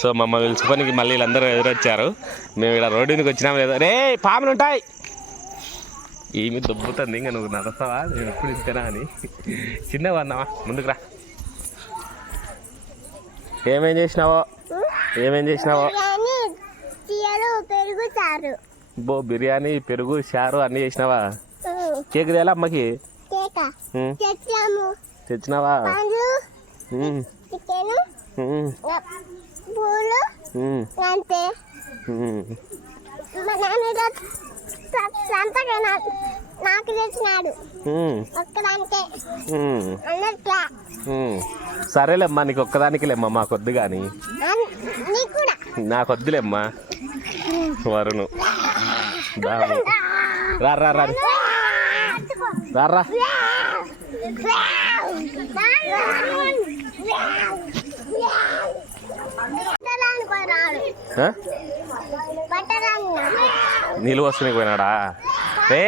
So మమ్మల్ని పిలుచుకొని మళ్ళీ వీళ్ళందరూ ఎదురొచ్చారు. మేము ఇలా రోడ్డు మీదకి వచ్చినాం లేదా? రే పాములు ఉంటాయి. ఏమి దొబ్బుతుంది? ఇంకా నువ్వు నడస్తావా? నేను ఎప్పుడు ఇంతేనా అని. చిన్నగా అన్నావా ముందుకు రా. ఏమేం చేసినావో? ఏమేం చేసినావో? బిర్యానీ చీయలు పెరుగు చారు. బో బిర్యానీ పెరుగు చారు అన్నీ చేసినావా? కేక్ తేలా అమ్మకి? తెచ్చినావా? పూలు అంతే. మా నాన్న సంతగా నాకు తెచ్చినాడు. ఒక్కదానికే. అన్నట్లా. సరేలేమ్మా నీకు ఒక్కదానికి లేమ్మా మాకొద్దు కానీ నీకు కూడా నాకొద్దులేమ్మా వరుణు. రా. రా. రా. రా. రా? నీళ్ళు వస్తున్నాయి పోయినాడా? రే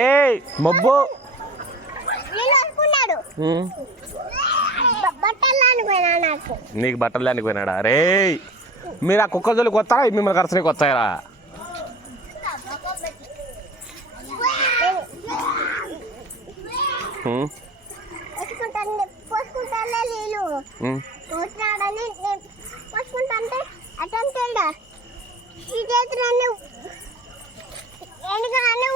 మబ్బు. నాకు బట్టలు దానికి పోయినాడా? రే మీరు ఆ కుక్క జోలికి వస్తారా? మిమ్మల్ని కరసనికి వస్తాయరా? పోసుకుంటాను ఈ చేతులన్నీ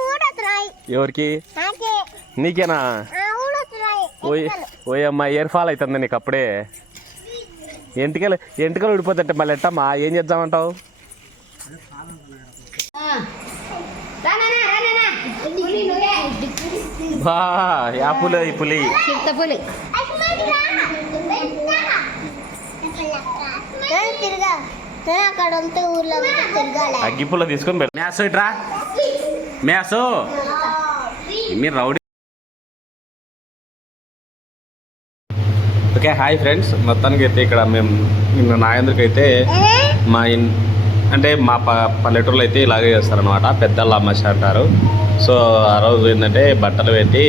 ఊడొస్తున్నాయి. ఎవరికి? నాకే. నీకేనా? ఓయ్. ఓయ్ అమ్మా ఇయర్ ఫాల్ అవుతుంది నీకు అప్పుడే. ఎంటికలు ఎంటికలు ఊడిపోతుంటే మళ్ళీ ఎట్టమ్మా? ఏం చేద్దామంటావు? బా యా పులి పులి. నేను తిరగా అక్కడ ఉంటే ఊర్లో తిరగాలి. తీసుకొని మ్యాస్ ఇట్రా? మ్యాస్ మీరు రౌడీ. Okay hi friends. మొత్తానికి అయితే ఇక్కడ మేము నిన్న నాయంద్రకి అయితే మా ఇన్ అంటే మా ప పల్లెటూరులో అయితే ఇలాగే చేస్తారనమాట పెద్దల అమ్మశ అంటారు. సో ఆ రోజు ఏంటంటే బట్టలు పెట్టి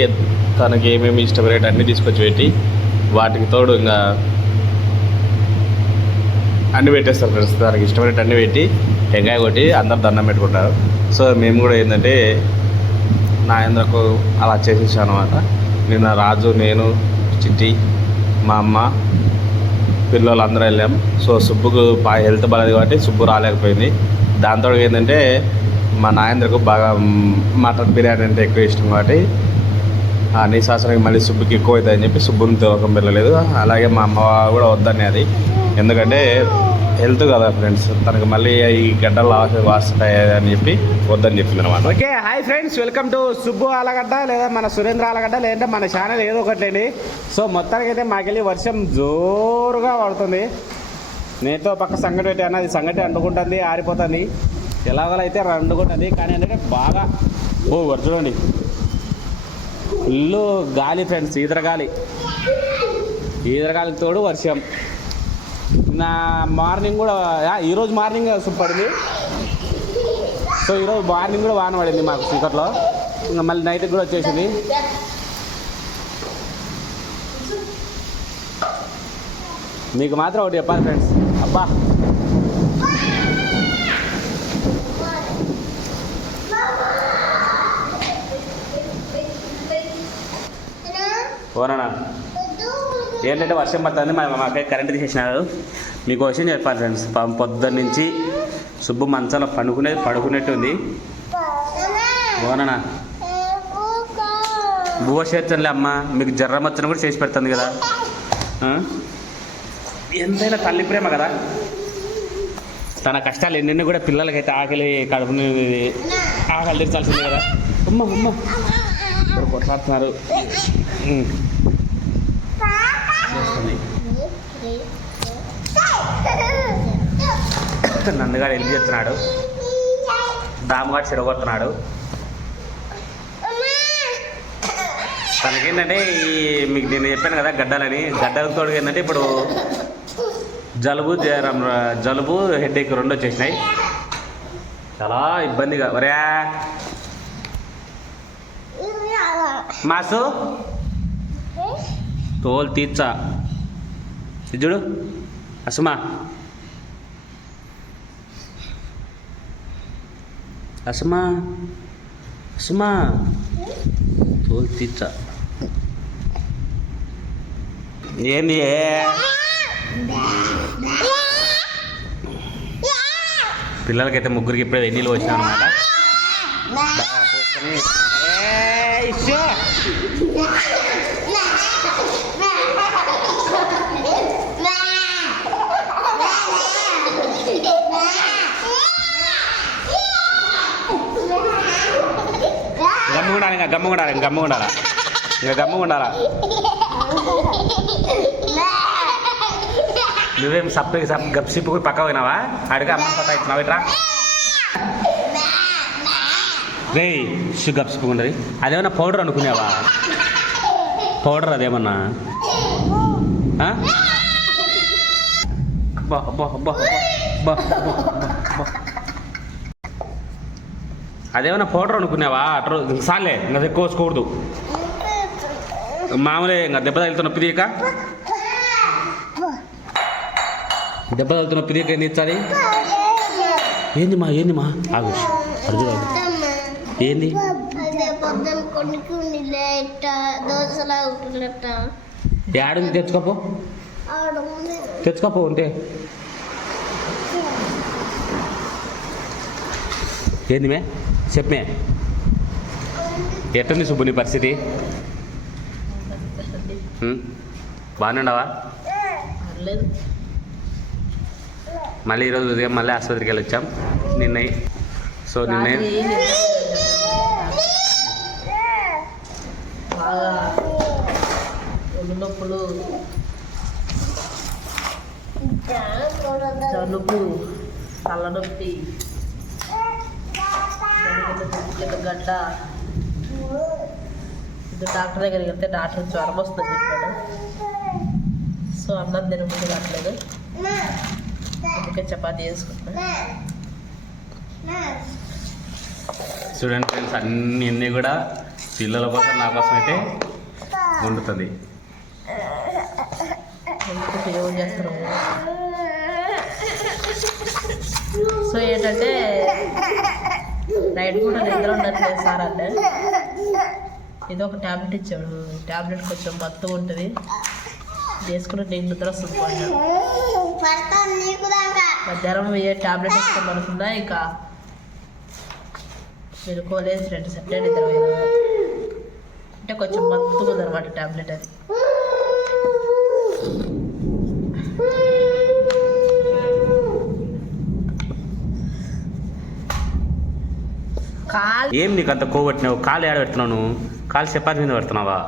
తనకి ఏమేమి ఇష్టపడేటి అన్నీ తీసుకొచ్చి పెట్టి వాటికి తోడు ఇంకా అన్ని పెట్టేస్తారు ఫ్రెండ్స్. దానికి ఇష్టమైనట్టు అన్ని పెట్టి టెంకాయ కొట్టి అందరు దండం పెట్టుకుంటారు. సో మేము కూడా ఏంటంటే నాయంద్రకు అలా చేసేసాను అనమాట నిన్న రాజు నేను చిట్టి మా అమ్మ పిల్లలు అందరూ వెళ్ళాం. సో సుబ్బుకు బాగా హెల్త్ బాగాలేదు కాబట్టి సుబ్బు రాలేకపోయింది. దాంతో ఏంటంటే మా నాయంద్రకు బాగా మటన్ బిర్యానీ అంటే ఎక్కువ ఇష్టం కాబట్టి ఆ నీ శాసనానికి మళ్ళీ సుబ్బుకి ఎక్కువ అవుతాయని చెప్పి సుబ్బుని తోకం వెళ్ళలేదు అలాగే మా అమ్మ కూడా వద్దని అది. ఎందుకంటే హెల్త్ కదా ఫ్రెండ్స్ తనకు మళ్ళీ ఈ గడ్డలు వాసి- వాస్తుంటాయి అని చెప్పి వద్దని చెప్పింది అనమాట okay hi friends welcome to Subbu Allagadda లేదా మన సురేంద్ర ఆలగడ్డ లేదంటే మన ఛానల్ ఏదో ఒకటి సో మొత్తానికి అయితే మాకెళ్ళి వర్షం జోరుగా పడుతుంది. నేతో పక్క సంగటి పెట్టాను అది సంగటి అంటుకుంటుంది ఆరిపోతుంది. ఎలాగోలైతే అయితే అంటుకుంటుంది కానీ ఏంటంటే బాగా ఓ వర్షం చూడండి. ఫుల్ గాలి ఫ్రెండ్స్ ఈదరగాలి. గాలి తోడు వర్షం. నా మార్నింగ్ కూడా ఈరోజు మార్నింగ్ పడింది. సో ఈరోజు మార్నింగ్ కూడా వాన పడింది మాకు చీకట్లో. ఇంకా మళ్ళీ నైట్కి కూడా వచ్చేసింది. మీకు మాత్రం ఒకటి చెప్పాలి ఫ్రెండ్స్ అబ్బా. ఓనా ఏంటంటే వర్షం పడుతుంది మా మాకే కరెంట్ తీసేసినారు. మీకు విషయం చెప్పాలి ఫ్రెండ్స్ పొద్దున్న నుంచి సుబ్బు మంచాల పండుకునేది పడుకునేట్టు ఉంది ఓననా బువ్వ చేర్చంలే అమ్మ మీకు జ్వరం వచ్చిన కూడా చేసి పెడుతుంది కదా. ఎంతైనా తల్లి ప్రేమ కదా. తన కష్టాలు ఎన్నెన్ని కూడా పిల్లలకైతే ఆకలి కడుపుని ఆకలి తీర్చాల్సిందే కదా. అమ్మ అమ్మ. కొట్లాడుతున్నారు. నందుగాడు వెళ్ళి చెప్తున్నాడు దామగాడు చెడగొడుతున్నాడు తనకేంటంటే ఈ మీకు నేను చెప్పాను కదా గడ్డలని గడ్డలతో ఏంటంటే ఇప్పుడు జలుబు జ్వరం జలుబు హెడేక్ రెండు వచ్చేసినాయి. చాలా ఇబ్బందిగా. ఒరే మాసు తోలు తీర్చా చూడు అసమా అసమా అసమా తోలు తీర్చా ఏంది పిల్లలకైతే ముగ్గురికి ఇప్పుడే వెన్నీళ్ళు వచ్చినా అనమాట గమ్ము ఉండాలి ఇంకా గమ్ము ఇంకా ఉండాలా ఇంకా గమ్ము ఉండాలా నువ్వేం సప్పకి సప్ గప్సిప్పు కూడా పక్క పోయినావా? అడిగా అమ్మ పక్క ఇచ్చినావు? ఇట్రా. రే షు గప్సిప్పు ఉండదు అదేమన్నా పౌడర్ అనుకునేవా? పౌడర్ అదేమన్నా? ఆ? అబ్బా అబ్బా అబ్బా అబ్బా అబ్బా అబ్బా అబ్బా. అదేమన్నా పౌడర్ అనుకునేవా అట్రా ఇంక సాలే ఇంకా ఎక్కువ వేసుకోకూడదు. మామూలే ఇంకా దెబ్బ తగులుతున్న నొప్పి తీయక. దెబ్బ తగులుతున్న నొప్పి తీయక ఏంది ఇచ్చాది? ఏంది మా ఏంది మా? ఆగు ఆగు. ఏంది? యాడుంది తెచ్చుకోపో. తెచ్చుకోపో. ఉంటే ఏంది మే? చెప్పే ఎట్టుంది సుబ్బు నీ పరిస్థితి? ఉం? బాగానే ఉండవా పర్లేదు మళ్ళీ ఈరోజు ఉదయం మళ్ళీ ఆసుపత్రికి వెళ్ళి వచ్చాం. నిన్న సో నిన్న నొప్పులు జలుబు తలనొప్పి గడ్డ ఇది డాక్టర్ దగ్గరికి వెళ్తే డాక్టర్ జ్వరం వస్తుంది చెప్పాడు. సో అన్నం తినముందు కావట్లేదు. అందుకే చపాతీ చేసుకుంటున్నా. చూడండి ఫ్రెండ్స్ అన్ని అన్నీ కూడా పిల్లల కోసం నా కోసం అయితే వండుతుంది. చేస్తున్నాము సో ఏంటంటే నైట్ కూడా నిద్ర ఉండట్లేదు సార్ అంటే. ఇది ఒక ట్యాబ్లెట్ ఇచ్చాడు. ట్యాబ్లెట్ కొంచెం మత్తుగా ఉంటుంది. చేసుకుని నీకు నిద్ర వస్తుంది మధ్యాహ్నం ఏ ట్యాబ్లెట్ ఇస్తాం అనుకున్నా ఇంకా మెలుకోలేదు రెండు సెట్ నిద్ర అంటే కొంచెం మత్తుగా ఉందన్నమాట ట్యాబ్లెట్ అది. కాలు. ఏం నీకు అంత కోవట్టినావు కాలు ఏడ పెడుతున్నావు నువ్వు? కాలు చపాతి మీద పెడుతున్నావా?